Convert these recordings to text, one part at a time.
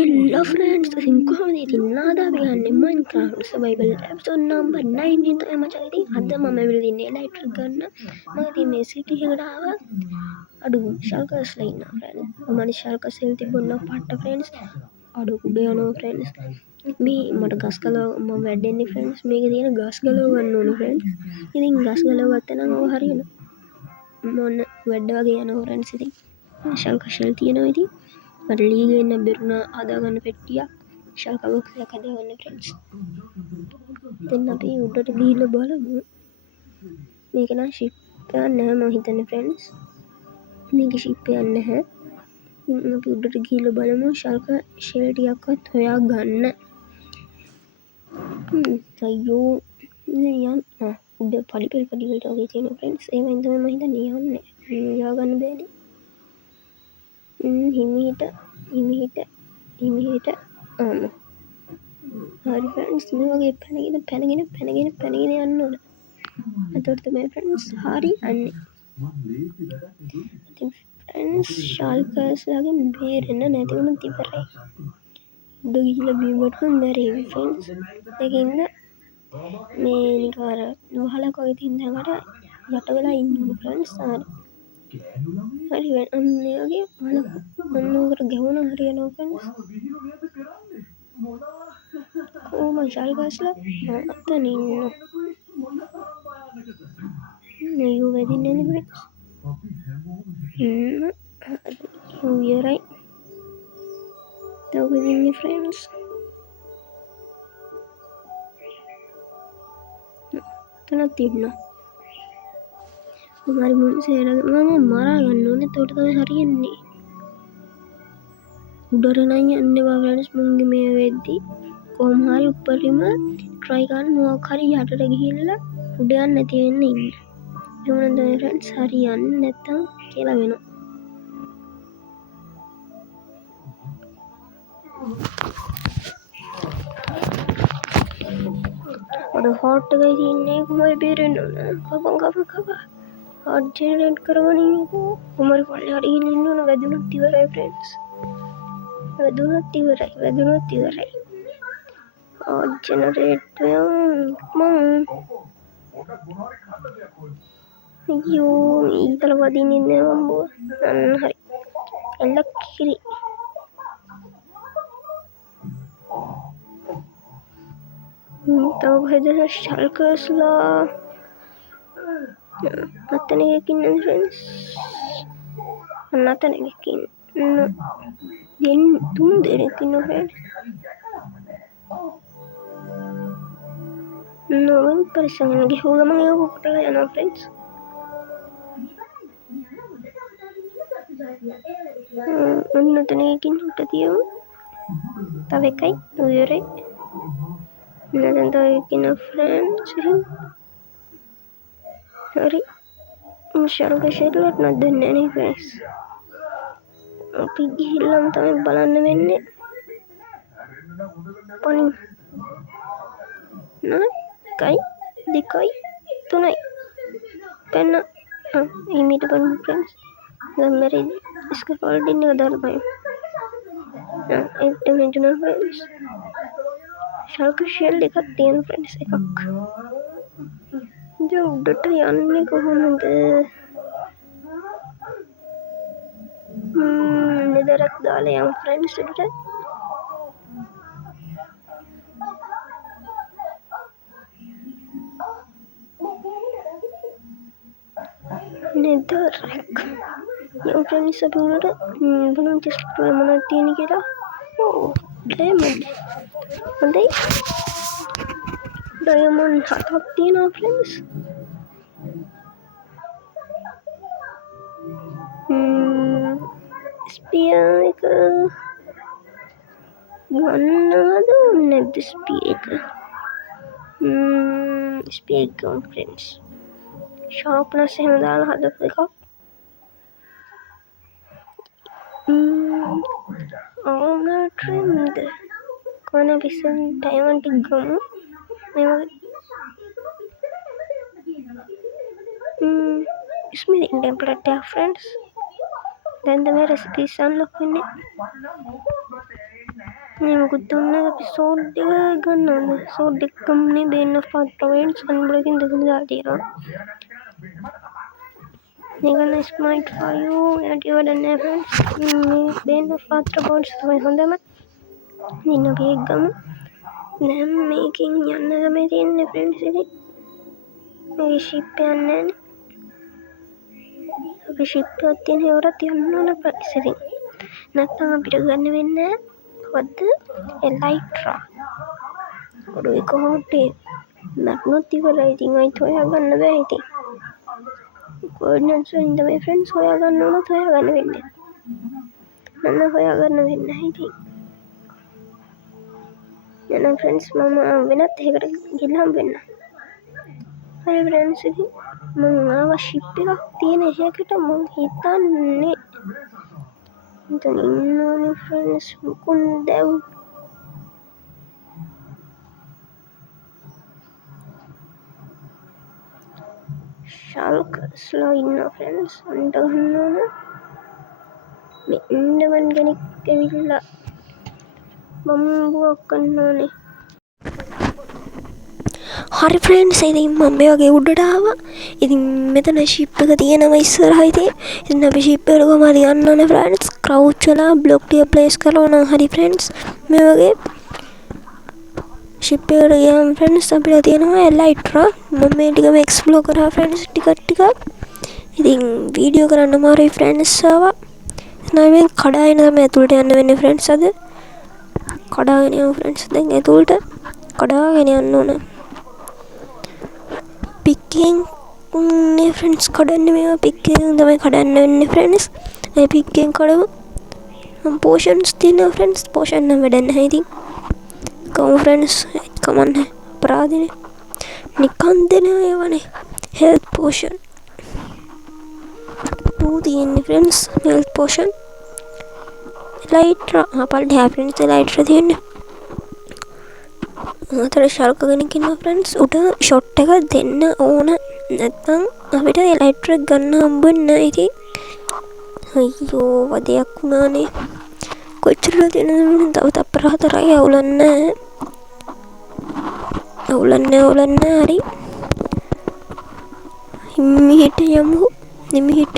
Hello friends, සිංකොහොමද ඉතින් අද අපි යන්නේ Minecraft survival episode number 19 තමයි මචං. ඉතින් අද මම ඇවිල්ලා ඉන්නේ එලයිට්‍රික් ගන්න. මම ඉතින් මේ සිටි එකට ආවා. අඩු ශල්කස්ලා ඉන්නවා friends. මම ශල්කස් හිල් තිබුණා පාට friends. අඩු උඩ යනවා friends. මේ මට ගස් ගලව මම වැඩෙන්නේ friends. මේකේ තියෙන ගස් ගලව ගන්න ඕනේ friends. ඉතින් ගස් ගලව ගත්තා නම් ඔය හරියනවා. මොන වැඩ වගේ යනවා friends. ඉතින් ශල්කස් හිල් තියෙනවා ඉතින් මට ලීගන්න බෙරුණ හදාගන්න පෙට්ටියක් ශල්ක බොක්සයක් හදාගන්න ෆ්‍රෙන්ඩ්ස්. දැන් අපි උඩට ගිහිල්ලා බලමු. මේක නම් ෂිප් එකක් නැහැ මම හිතන්නේ ෆ්‍රෙන්ඩ්ස්. මේක ෂිප් එකක් නැහැ. අපි උඩට ගිහිල්ලා බලමු ශල්ක ෂෙල් ටිකක්වත් හොයාගන්න. අයියෝ යන්න උඩ පඩි වලට වගේ තියෙනවා ෆ්‍රෙන්ඩ්ස්. ඒවෙන් තමයි මම හිතන්නේ යන්නේ. හොයාගන්න බෑනේ. හිමීට හරි ෆ්‍රෙන්ඩ්ස් මේ වගේ පැනගෙන යන්න ඕන. එතකොට තමයි ෆ්‍රෙන්ඩ්ස් හරි යන්නේ. ඉතින් ෆ්‍රෙන්ඩ්ස් ශාල්කස්ලාගෙන් බේරෙන්න නැති වුණොත් ඉවරයි. උඩ ගිහිල්ලා බීමටම මැරෙවි ෆ්‍රෙන්ඩ්ස්. ඒකින්ද මේ නිකන් අර වහලක් වගේ තියෙන තැනකට යට වෙලා ඉන්න ඕන ෆ්‍රෙන්ඩ්ස්. හරි අන්න වගේ අන්නෝකට ගැහුණා හරියනවා ෆ්‍රෙන්ඩ්ස්. මම ශාල්කස්ලා අතන ඉන්නවා. නේයෝ වෙදින්නේ නේ ෆ්‍රෙන්ඩ්ස්. යුයරයි තව වෙදින්නේ ෆ්‍රෙන්ඩ්ස්. තනත් ඉන්නවා. हमारी मुझसे मम्मा मारा गन्नों ने तोड़ तो हरियन्नी उधर नहीं अन्य फ्रेंड्स मुंगी में वेदी को हमारे ऊपर ही में ट्राई करने वो खाली याद रखी है उड़ान नहीं नहीं यूं तो फ्रेंड्स हरियन नेता केला वेनो और हॉट गई थी नहीं कोई बेरे ना कब और जनरेट करवानी है को हमारे वाले हरी नींदों ने वेदुनती वराई फ्रेंड्स वेदुनती वराई और जनरेट अयो इधर वादी नींदे मम्बो हरी लक्की तो भेजा शाल्कस्ला Nothing again, friends. Nothing again. No. Then तुम दे रहे किनो friends. No one person के होगा मंगे वो पता है ना friends. Nothing again होता दिया वो. तब एक ही वो रे. Nothing तो again friends. Sorry. ශල්ක ෂෙල්ලොත් නැදන්නේ නේ guys. අපි ගිහිල්ලාම තමයි බලන්න වෙන්නේ. පණි. නයි දෙකයි තුනයි. පෙන්න. ඊමීට බලමු friends. දැන් මරි ස්කැෆෝල්ඩින් එක දාලා බලමු. ඒක මෙතන friends. ශල්ක ෂෙල් එකක් තියෙන friends එකක්. जो उड़ට යන්නේ කොහොමද? නෙදරක් දාලා යමු friends උඩට. නෙදරක්. යමු friends අපි උඩට බලමු ටෙස්ට් කරලා මොනවද තියෙන්නේ කියලා. ඕ ඩයමන්ඩ්. හොඳයි. ඩයමන්ඩ් 7ක් තියෙනවා friends. ස්පියර් එක ගන්නවද නැද්ද ස්පියර් එක? ස්පියර් එක ගමු friends. ෂාර්ප්නස් එහෙම දාලා හදපු එකක්. ආර්මර් ට්‍රිම්ද කොහොම පිස්සන් ඩයමන්ඩ් එක ගමු. Smithing template friends. Then the recipes unlock in it. මේ මොකුත් ඔන්න එපිසෝඩ් එක ගන්න ඕන එපිසෝඩ් එකක්නේ බේන් ඔෆ් පාත්‍රවෙන්ස් අන්බලකින් දෙකම දාලා තියෙනවා මේක nice might for you යට වඩන්නේ friends මේ බේන් ඔෆ් පාත්‍රවෙන්ස් තමයි හොඳම ඉතින් අපි ඒක ගමු දැන් මේකෙන් යන්න තමයි තියෙන්නේ friends ඉතින් මේ ෂිප් යන්නේ අපි ෂිප් එකක් තියෙන ඒවරත් යන්න ඕන friends ඉතින් නැත්නම් අපිට ගන්න වෙන්නේ මොකද්ද එලයිට්‍රා ඔඩුවේ කොහොමද නැත්නොත් ඉවරයි ඉතින් අයිත් හොයාගන්න බෑ ඉතින් කෝඩිනේට්ස් වලින් තමයි friends හොයාගන්න ඕනත් හොයාගන්න වෙන්නේ මම හොයාගන්න වෙන්නේ නැහැ ඉතින් යනවා friends මම වෙනත් එකකට ගිහලා හම්බ වෙන්න හරි friends ඉතින් මම ආව ෂිප් එකක් තියෙන එකකට මම හිතන්නේ ඉතින් ඉන්නෝනේ friends මුකුන්දෙව් ශල්කස්ලා ඉන්නවා friends අන්ට ගන්න ඕන මේ ඉන්නවන් කෙනෙක් ඇවිල්ලා බම්බුවක් ගන්න ඕනේ හරි friends ඉතින් මම මේ වගේ උඩට ආවා ඉතින් මෙතන ෂිප් එක තියෙනවා ඉස්සරහා ඉතින් අපි ෂිප් එකට කොහමද යන්න ඕනේ friends ක්‍රවුච් වෙලා බ්ලොක් ටික ප්ලේස් කරනවා නම් හරි friends මේ වගේ ෂිප් එකට ගියාම friends අපිට තියෙනවා එලයිට්‍රා මම මේ ටිකම එක්ස්ප්ලෝර් කරා friends ටිකක් ඉතින් වීඩියෝ කරන්න අමාරුයි friends ආවා එහෙනම් මේ කඩාගෙන තමයි ඇතුළට යන්න වෙන්නේ friends අද කඩාගෙන යමු friends දැන් ඇතුළට කඩාගෙන යන්න ඕන පික්කින් නේ friends කඩන්නේ මේවා පික්කින් තමයි කඩන්න වෙන්නේ friends මේ පික්කින් කඩමු පෝෂන්ස් තියෙනවා friends පෝෂන් නම් වැඩ නැහැ ඉතින් කමු friends කමන්නේ අපරාධනේ නිකන් දෙන ඒවනේ health potion තියෙන්නේ friends health potion එලයිට්‍රා අපල්ට friends එලයිට්‍රා තියෙන්නේ අතර ශල්ක කෙනෙක් ඉන්නවා friends උට ෂොට් එකක් දෙන්න ඕන නැත්නම් අපිට එලයිට්‍රා ගන්න හම්බෙන්නේ නැහැ ඉතින් අයියෝ වදයක් වුණානේ කොච්චර දෙනවද තව තප්පර 4යි අවුලන්නේ හරි හිමිහිට යමු හිමිහිට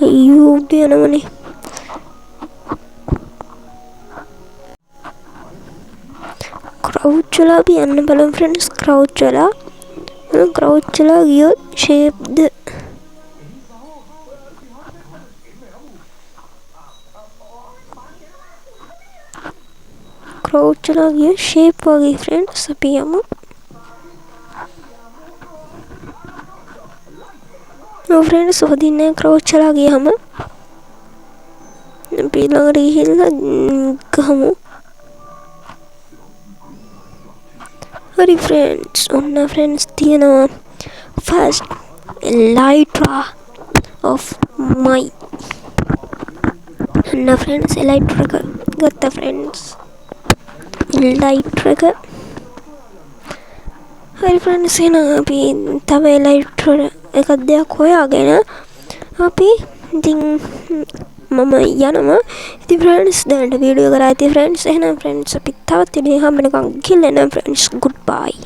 අයියෝ දෙනවනේ ක්‍රවුච් වෙලා අපි යන්න බලමු friends ක්‍රවුච් වෙලා ගියොත් ෂේප්ද ක්‍රවුච් වෙලා ගිය ෂේප් වගේ friends අපි යමු friends වදින්නේ ක්‍රවුච් වෙලා ගියම අපි ළඟට ගිහිල්ලා ගමු හරි friends ඔන්න friends තියෙනවා first elytra of my ඔන්න friends elytra එක ගත්තා friends elytra එක හරි friends එහෙනම් අපි තව elytra එකක් දෙයක් හොයාගෙන අපි ඉතින් මම යනවා ඉතින් friends දැන් වීඩියෝ කරා ඉතින් friends එහෙනම් friends අපි තවත් ඉතින් හම්බ වෙනකන් ගිහින් එනවා friends goodbye